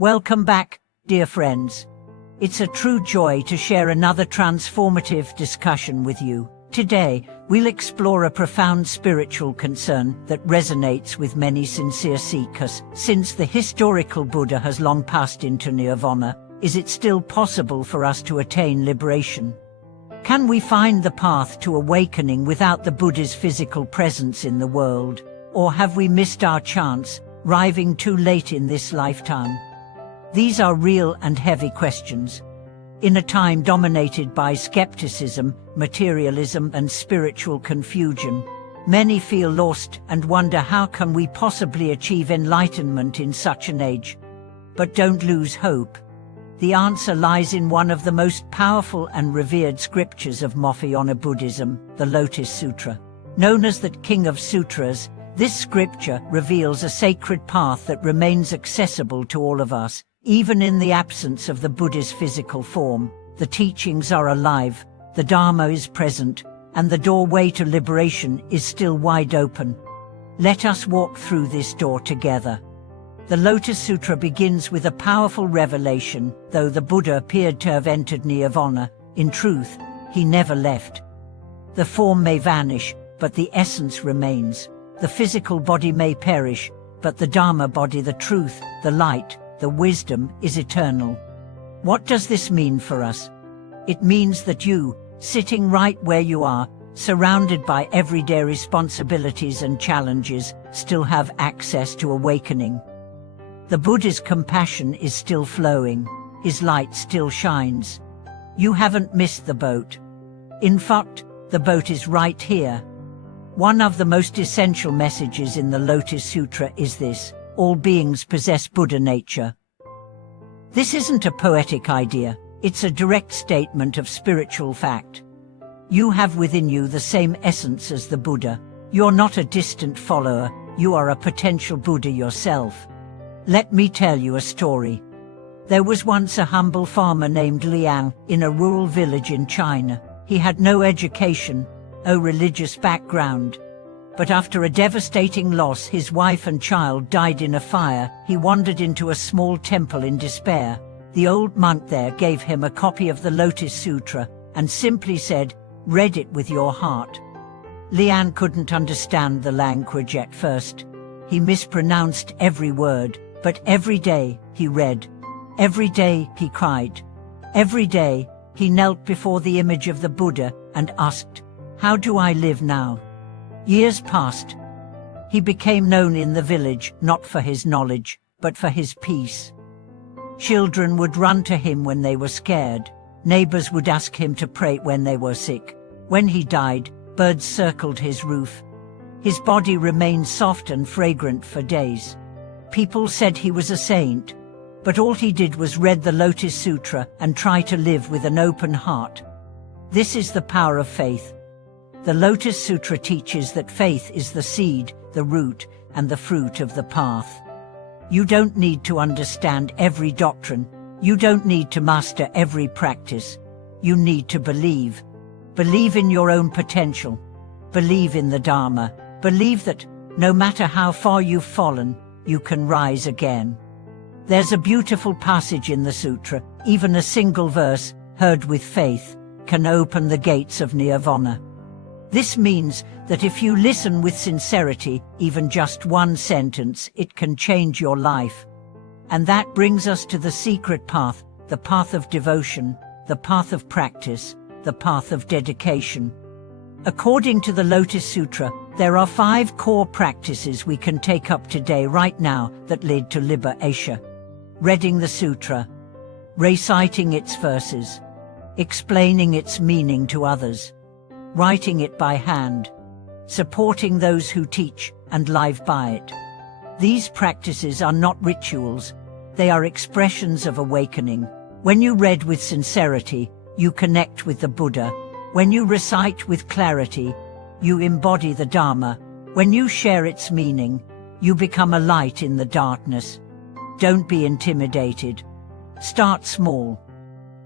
Welcome back, dear friends. It's a true joy to share another transformative discussion with you. Today, we'll explore a profound spiritual concern that resonates with many sincere seekers. Since the historical Buddha has long passed into nirvana, is it still possible for us to attain liberation? Can we find the path to awakening without the Buddha's physical presence in the world? Or have we missed our chance, arriving too late in this lifetime? These are real and heavy questions. In a time dominated by skepticism, materialism, and spiritual confusion, many feel lost and wonder, how can we possibly achieve enlightenment in such an age? But don't lose hope. The answer lies in one of the most powerful and revered scriptures of Mahayana Buddhism, the Lotus Sutra. Known as the King of Sutras, this scripture reveals a sacred path that remains accessible to all of us. Even in the absence of the Buddha's physical form, the teachings are alive, the Dharma is present, and the doorway to liberation is still wide open. Let us walk through this door together. The Lotus Sutra begins with a powerful revelation. Though the Buddha appeared to have entered nirvana, in truth, he never left. The form may vanish, but the essence remains. The physical body may perish, but the Dharma body, the truth, the light, the wisdom, is eternal. What does this mean for us? It means that you, sitting right where you are, surrounded by everyday responsibilities and challenges, still have access to awakening. The Buddha's compassion is still flowing, his light still shines. You haven't missed the boat. In fact, the boat is right here. One of the most essential messages in the Lotus Sutra is this: all beings possess Buddha nature. This isn't a poetic idea, it's a direct statement of spiritual fact. You have within you the same essence as the Buddha. You're not a distant follower, you are a potential Buddha yourself. Let me tell you a story. There was once a humble farmer named Liang in a rural village in China. He had no education, no religious background. But after a devastating loss, his wife and child died in a fire, he wandered into a small temple in despair. The old monk there gave him a copy of the Lotus Sutra and simply said, "Read it with your heart." Liang couldn't understand the language at first. He mispronounced every word, but every day he read. Every day he cried. Every day he knelt before the image of the Buddha and asked, "How do I live now?" Years passed. He became known in the village not for his knowledge, but for his peace. Children would run to him when they were scared. Neighbors would ask him to pray when they were sick. When he died, birds circled his roof. His body remained soft and fragrant for days. People said he was a saint, but all he did was read the Lotus Sutra and try to live with an open heart. This is the power of faith. The Lotus Sutra teaches that faith is the seed, the root, and the fruit of the path. You don't need to understand every doctrine. You don't need to master every practice. You need to believe. Believe in your own potential. Believe in the Dharma. Believe that, no matter how far you've fallen, you can rise again. There's a beautiful passage in the sutra. Even a single verse, heard with faith, can open the gates of nirvana. This means that if you listen with sincerity, even just one sentence, it can change your life. And that brings us to the secret path, the path of devotion, the path of practice, the path of dedication. According to the Lotus Sutra, there are 5 core practices we can take up today right now that lead to liberation. Reading the sutra, reciting its verses, explaining its meaning to others, writing it by hand, supporting those who teach and live by it. These practices are not rituals, they are expressions of awakening. When you read with sincerity, you connect with the Buddha. When you recite with clarity, you embody the Dharma. When you share its meaning, you become a light in the darkness. Don't be intimidated. Start small.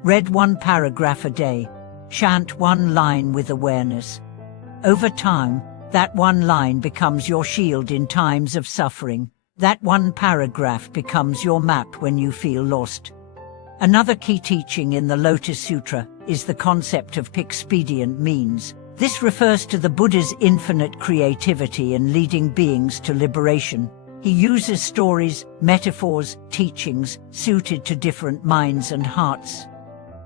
Read 1 paragraph a day. Chant 1 line with awareness. Over time, that 1 line becomes your shield in times of suffering. That one paragraph becomes your map when you feel lost. Another key teaching in the Lotus Sutra is the concept of expedient means. This refers to the Buddha's infinite creativity in leading beings to liberation. He uses stories, metaphors, teachings suited to different minds and hearts.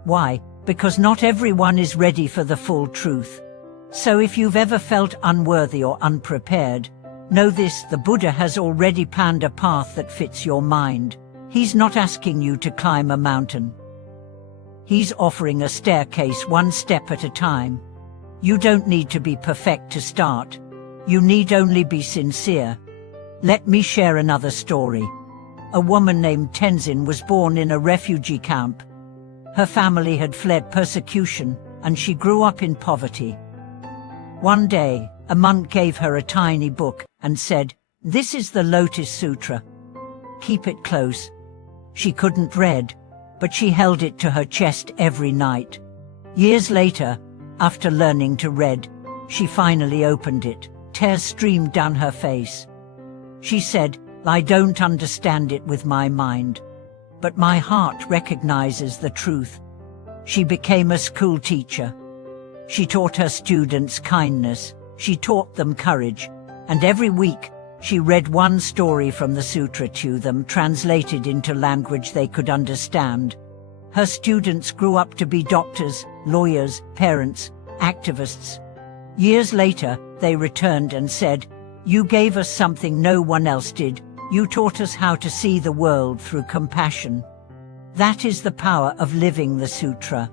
Why? Because not everyone is ready for the full truth. So if you've ever felt unworthy or unprepared, know this: the Buddha has already planned a path that fits your mind. He's not asking you to climb a mountain. He's offering a staircase one step at a time. You don't need to be perfect to start. You need only be sincere. Let me share another story. A woman named Tenzin was born in a refugee camp. Her family had fled persecution, and she grew up in poverty. One day, a monk gave her a tiny book and said, "This is the Lotus Sutra. Keep it close." She couldn't read, but she held it to her chest every night. Years later, after learning to read, she finally opened it. Tears streamed down her face. She said, "I don't understand it with my mind, but my heart recognizes the truth." She became a school teacher. She taught her students kindness, she taught them courage, and every week she read one story from the sutra to them, translated into language they could understand. Her students grew up to be doctors, lawyers, parents, activists. Years later, they returned and said, "You gave us something no one else did. You taught us how to see the world through compassion." That is the power of living the sutra.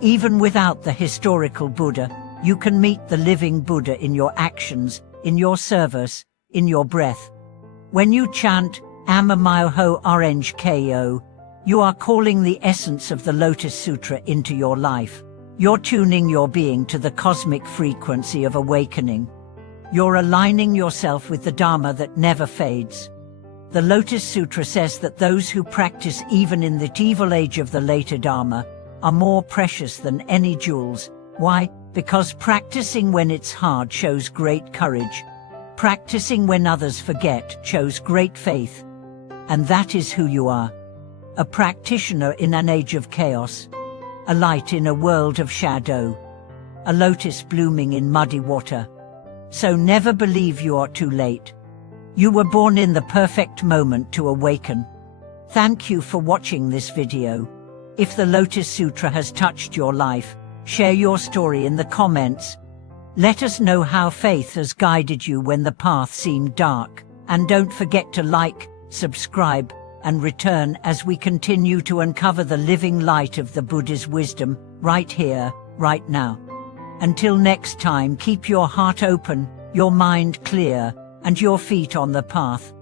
Even without the historical Buddha, you can meet the living Buddha in your actions, in your service, in your breath. When you chant Amamayoho Orange Ko, you are calling the essence of the Lotus Sutra into your life. You're tuning your being to the cosmic frequency of awakening. You're aligning yourself with the Dharma that never fades. The Lotus Sutra says that those who practice even in the evil age of the later Dharma are more precious than any jewels. Why? Because practicing when it's hard shows great courage. Practicing when others forget shows great faith. And that is who you are. A practitioner in an age of chaos. A light in a world of shadow. A lotus blooming in muddy water. So never believe you are too late. You were born in the perfect moment to awaken. Thank you for watching this video. If the Lotus Sutra has touched your life, share your story in the comments. Let us know how faith has guided you when the path seemed dark. And don't forget to like, subscribe, and return as we continue to uncover the living light of the Buddha's wisdom, right here, right now. Until next time, keep your heart open, your mind clear, and your feet on the path.